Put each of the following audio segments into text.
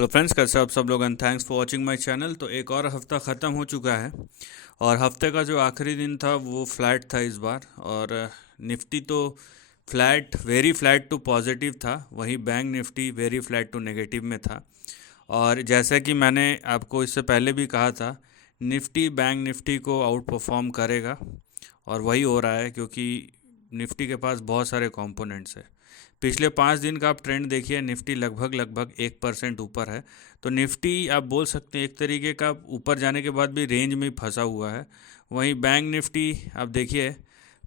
Hello friends, कैसे आप सब लोग and thanks for watching my channel. तो एक और हफ्ता ख़त्म हो चुका है और हफ्ते का जो आखिरी दिन था वो फ्लैट था इस बार। और निफ्टी तो flat, very flat to positive था, वहीं bank Nifty very flat to negative में था। और जैसे कि मैंने आपको इससे पहले भी कहा था, निफ्टी बैंक निफ्टी को आउट परफॉर्म करेगा और वही हो रहा है, क्योंकि निफ्टी के पास बहुत सारे कंपोनेंट्स है। पिछले 5 दिन का आप ट्रेंड देखिए, निफ्टी लगभग लगभग 1% ऊपर है। तो निफ्टी आप बोल सकते हैं एक तरीके का ऊपर जाने के बाद भी रेंज में ही फंसा हुआ है। वहीं बैंक निफ्टी आप देखिए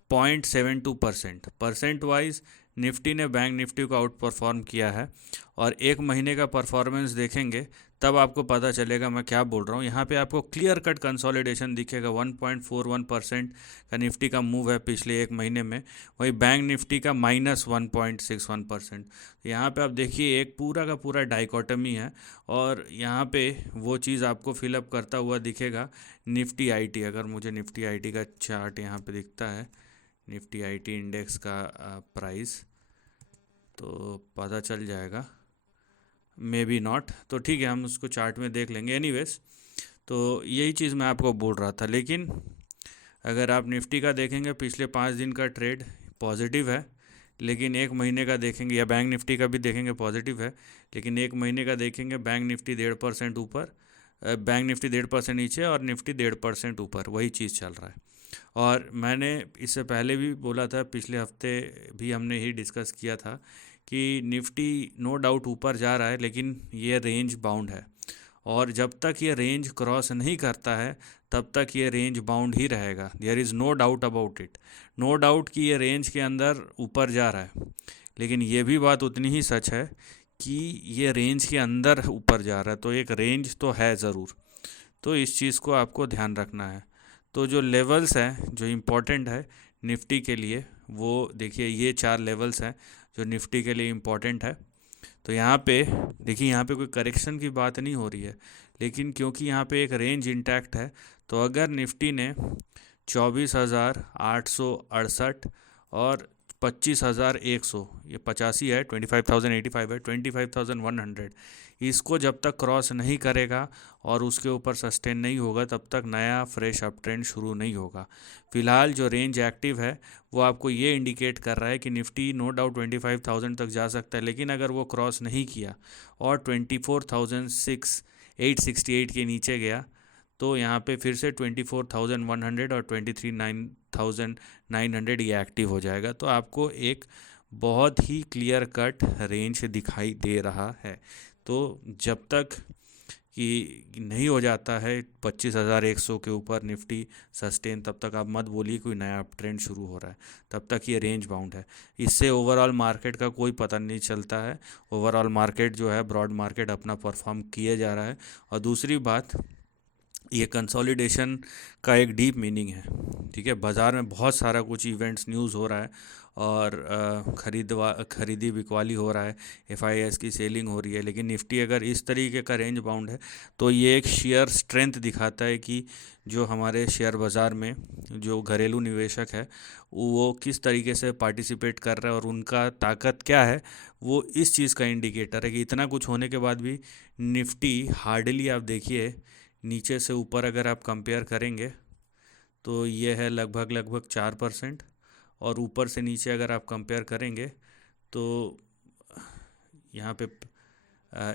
0.72% परसेंट वाइज निफ्टी ने बैंक निफ्टी को आउट परफॉर्म किया है। और एक महीने का परफॉर्मेंस देखेंगे तब आपको पता चलेगा मैं क्या बोल रहा हूँ। यहाँ पे आपको क्लियर कट कंसोलिडेशन दिखेगा, 1.41% का निफ्टी का मूव है पिछले एक महीने में। वही बैंक निफ्टी का -1.61%। यहाँ पे आप देखिए एक पूरा का पूरा डाइकोटमी है। और यहाँ पे वो चीज़ आपको फिलअप करता हुआ दिखेगा निफ्टी आईटी। अगर मुझे निफ्टी आईटी का चार्ट यहाँ पे दिखता है, निफ्टी आईटी इंडेक्स का प्राइस, तो पता चल जाएगा। मे बी नॉट, तो ठीक है, हम उसको चार्ट में देख लेंगे। एनीवेज, तो यही चीज़ मैं आपको बोल रहा था। लेकिन अगर आप निफ्टी का देखेंगे पिछले 5 दिन का ट्रेड पॉजिटिव है, लेकिन एक महीने का देखेंगे, या बैंक निफ्टी का भी देखेंगे पॉजिटिव है, लेकिन एक महीने का देखेंगे बैंक निफ्टी 1.5% ऊपर, बैंक निफ्टी 1.5% नीचे और निफ्टी 1.5% ऊपर, वही चीज़ चल रहा है। और मैंने इससे पहले भी बोला था, पिछले हफ्ते भी हमने ही डिस्कस किया था कि निफ्टी नो डाउट ऊपर जा रहा है, लेकिन ये रेंज बाउंड है। और जब तक ये रेंज क्रॉस नहीं करता है तब तक ये रेंज बाउंड ही रहेगा। There is no doubt about it, no doubt कि ये रेंज के अंदर ऊपर जा रहा है। लेकिन ये भी बात उतनी ही सच है कि ये रेंज के अंदर ऊपर जा रहा है, तो एक रेंज तो है ज़रूर। तो इस चीज़ को आपको ध्यान रखना है। तो जो लेवल्स हैं जो इम्पोर्टेंट है निफ्टी के लिए, वो देखिए ये 4 लेवल्स हैं जो निफ्टी के लिए इम्पोर्टेंट है। तो यहाँ पे देखिए, यहाँ पे कोई करेक्शन की बात नहीं हो रही है, लेकिन क्योंकि यहाँ पे एक रेंज इंटैक्ट है, तो अगर निफ्टी ने 24,868 और 25,100, ये 85 है, 25,085 है, 25,100, इसको जब तक क्रॉस नहीं करेगा और उसके ऊपर सस्टेन नहीं होगा तब तक नया फ्रेश अप ट्रेंड शुरू नहीं होगा। फिलहाल जो रेंज एक्टिव है वो आपको ये इंडिकेट कर रहा है कि निफ्टी नो डाउट 25,000 तक जा सकता है, लेकिन अगर वो क्रॉस नहीं किया और 24,868 के नीचे गया तो यहाँ पे फिर से 24,100 और 23,900 ये एक्टिव हो जाएगा। तो आपको एक बहुत ही क्लियर कट रेंज दिखाई दे रहा है। तो जब तक कि नहीं हो जाता है 25,100 के ऊपर निफ्टी सस्टेन, तब तक आप मत बोलिए कोई नया अप ट्रेंड शुरू हो रहा है, तब तक ये रेंज बाउंड है। इससे ओवरऑल मार्केट का कोई पता नहीं चलता है। ओवरऑल मार्केट जो है, ब्रॉड मार्केट अपना परफॉर्म किए जा रहा है। और दूसरी बात, ये कंसोलिडेशन का एक डीप मीनिंग है। ठीक है, बाज़ार में बहुत सारा कुछ इवेंट्स न्यूज़ हो रहा है और खरीदी बिकवाली हो रहा है, एफआईएस की सेलिंग हो रही है। लेकिन निफ्टी अगर इस तरीके का रेंज बाउंड है तो ये एक शेयर स्ट्रेंथ दिखाता है कि जो हमारे शेयर बाज़ार में जो घरेलू निवेशक है वो किस तरीके से पार्टिसिपेट कर रहा है और उनका ताकत क्या है। वो इस चीज़ का इंडिकेटर है कि इतना कुछ होने के बाद भी निफ्टी हार्डली, आप देखिए नीचे से ऊपर अगर आप कंपेयर करेंगे तो ये है लगभग लगभग 4%, और ऊपर से नीचे अगर आप कंपेयर करेंगे तो यहाँ पे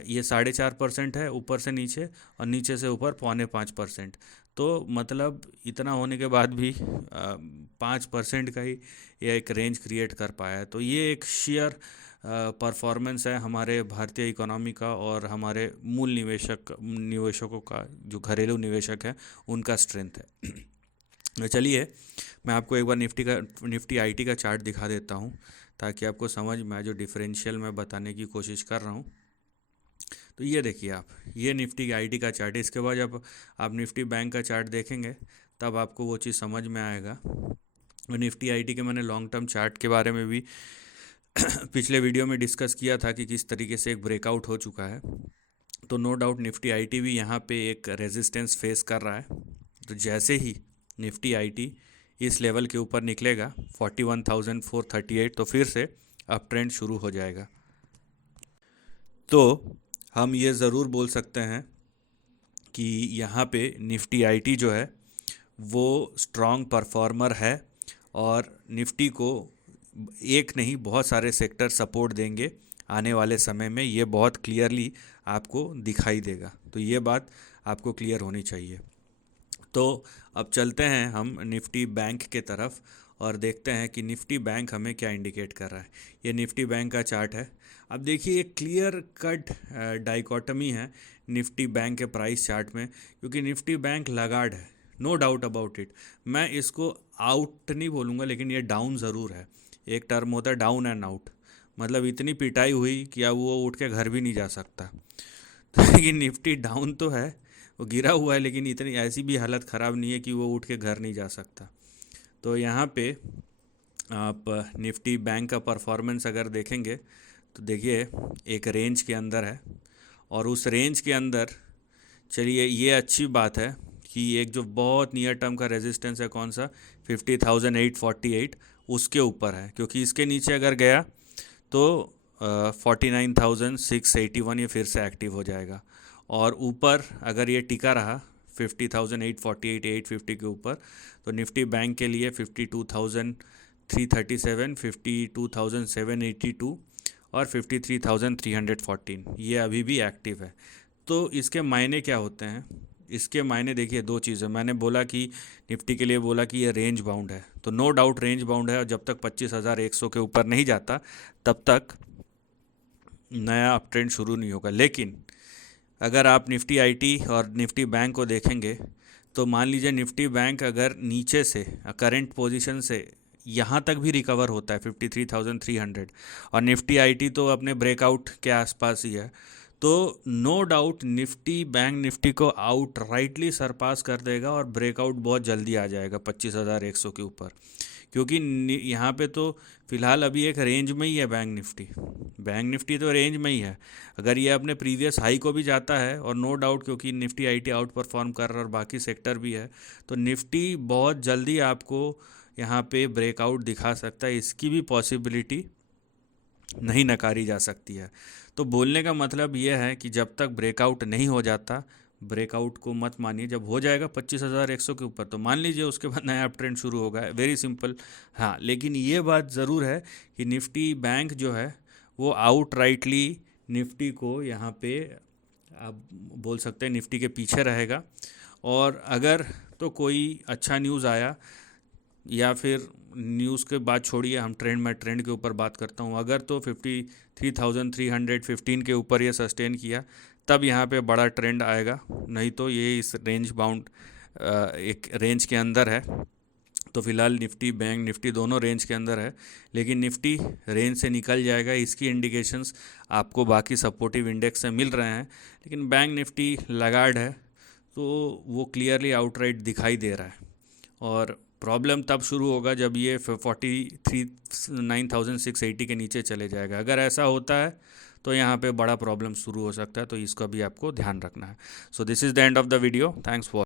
ये 4.5% है ऊपर से नीचे, और नीचे से ऊपर 4.25%। तो मतलब इतना होने के बाद भी 5% का ही ये एक रेंज क्रिएट कर पाया है। तो ये एक शेयर परफॉर्मेंस है हमारे भारतीय इकोनॉमी का और हमारे मूल निवेशकों का, जो घरेलू निवेशक है उनका स्ट्रेंथ है। तो चलिए मैं आपको एक बार निफ्टी आईटी का चार्ट दिखा देता हूँ ताकि आपको समझ में आए, जो डिफरेंशियल मैं बताने की कोशिश कर रहा हूँ। तो ये देखिए आप, ये निफ्टी आईटी का चार्ट है। इसके बाद जब आप निफ्टी बैंक का चार्ट देखेंगे तब आपको वो चीज़ समझ में आएगा। और निफ्टी आईटी के मैंने लॉन्ग टर्म चार्ट के बारे में भी पिछले वीडियो में डिस्कस किया था कि किस तरीके से एक ब्रेकआउट हो चुका है। तो नो डाउट निफ्टी आईटी भी यहाँ पे एक रेजिस्टेंस फेस कर रहा है। तो जैसे ही निफ्टी आईटी इस लेवल के ऊपर निकलेगा 41,438, तो फिर से अप ट्रेंड शुरू हो जाएगा। तो हम ये ज़रूर बोल सकते हैं कि यहाँ पे निफ्टी आईटी जो है वो स्ट्रॉन्ग परफॉर्मर है, और निफ्टी को एक नहीं बहुत सारे सेक्टर सपोर्ट देंगे आने वाले समय में, ये बहुत क्लियरली आपको दिखाई देगा। तो ये बात आपको क्लियर होनी चाहिए। तो अब चलते हैं हम निफ्टी बैंक के तरफ और देखते हैं कि निफ्टी बैंक हमें क्या इंडिकेट कर रहा है। ये निफ्टी बैंक का चार्ट है। अब देखिए एक क्लियर कट डाइकोटमी है निफ्टी बैंक के प्राइस चार्ट में, क्योंकि निफ्टी बैंक लगाड़ है, नो डाउट अबाउट इट। मैं इसको आउट नहीं बोलूँगा, लेकिन ये डाउन ज़रूर है। एक टर्म होता है डाउन एंड आउट, मतलब इतनी पिटाई हुई कि अब वो उठ के घर भी नहीं जा सकता। लेकिन निफ्टी डाउन तो है, वो गिरा हुआ है, लेकिन इतनी ऐसी भी हालत ख़राब नहीं है कि वो उठ के घर नहीं जा सकता। तो यहाँ पे आप निफ्टी बैंक का परफॉर्मेंस अगर देखेंगे तो देखिए एक रेंज के अंदर है, और उस रेंज के अंदर चलिए ये अच्छी बात है कि एक जो बहुत नियर टर्म का रेजिस्टेंस है कौन सा, 50,848, उसके ऊपर है, क्योंकि इसके नीचे अगर गया तो 49,681 ये फिर से एक्टिव हो जाएगा। और ऊपर अगर ये टिका रहा 50,848 850 के ऊपर, तो निफ्टी बैंक के लिए 52,337, 52,782 और 53,314 ये अभी भी एक्टिव है। तो इसके मायने क्या होते हैं? इसके मायने देखिए दो चीज़ें। मैंने बोला कि निफ्टी के लिए बोला कि ये रेंज बाउंड है, तो नो डाउट रेंज बाउंड है, और जब तक 25,100 के ऊपर नहीं जाता तब तक नया अप ट्रेंड शुरू नहीं होगा। लेकिन अगर आप निफ्टी आईटी और निफ्टी बैंक को देखेंगे तो मान लीजिए निफ्टी बैंक अगर नीचे से करंट पोजीशन से यहाँ तक भी रिकवर होता है 53,300, और निफ्टी आईटी तो अपने ब्रेकआउट के आसपास ही है, तो no doubt Nifty bank Nifty को आउट राइटली सरपास कर देगा और ब्रेकआउट बहुत जल्दी आ जाएगा 25,100 के ऊपर। क्योंकि यहाँ पे तो फ़िलहाल अभी एक रेंज में ही है बैंक निफ्टी तो रेंज में ही है। अगर ये अपने प्रीवियस हाई को भी जाता है, और नो डाउट क्योंकि निफ्टी आईटी आउट परफॉर्म कर रहा है और बाकी सेक्टर भी है, तो निफ्टी बहुत जल्दी आपको यहाँ पे ब्रेकआउट दिखा सकता है। इसकी भी पॉसिबिलिटी नहीं नकारी जा सकती है। तो बोलने का मतलब यह है कि जब तक ब्रेकआउट नहीं हो जाता, ब्रेकआउट को मत मानिए। जब हो जाएगा 25,100 के ऊपर तो मान लीजिए उसके बाद नया अप ट्रेंड शुरू होगा, वेरी सिंपल। हाँ, लेकिन ये बात ज़रूर है कि निफ्टी बैंक जो है वो आउट राइटली निफ्टी को यहाँ पे आप बोल सकते हैं निफ्टी के पीछे रहेगा। और अगर तो कोई अच्छा न्यूज़ आया, या फिर न्यूज़ के बाद छोड़िए, हम ट्रेंड के ऊपर बात करता हूँ, अगर तो 53,315 के ऊपर ये सस्टेन किया तब यहाँ पे बड़ा ट्रेंड आएगा, नहीं तो ये इस रेंज बाउंड एक रेंज के अंदर है। तो फिलहाल निफ्टी बैंक निफ्टी दोनों रेंज के अंदर है, लेकिन निफ्टी रेंज से निकल जाएगा, इसकी इंडिकेशंस आपको बाकी सपोर्टिव इंडेक्स से मिल रहे हैं। लेकिन बैंक निफ्टी लगार्ड है, तो वो क्लियरली आउटराइट दिखाई दे रहा है। और प्रॉब्लम तब शुरू होगा जब ये 49,680 के नीचे चले जाएगा। अगर ऐसा होता है तो यहाँ पे बड़ा प्रॉब्लम शुरू हो सकता है, तो इसका भी आपको ध्यान रखना है। So this is the end of the video. Thanks for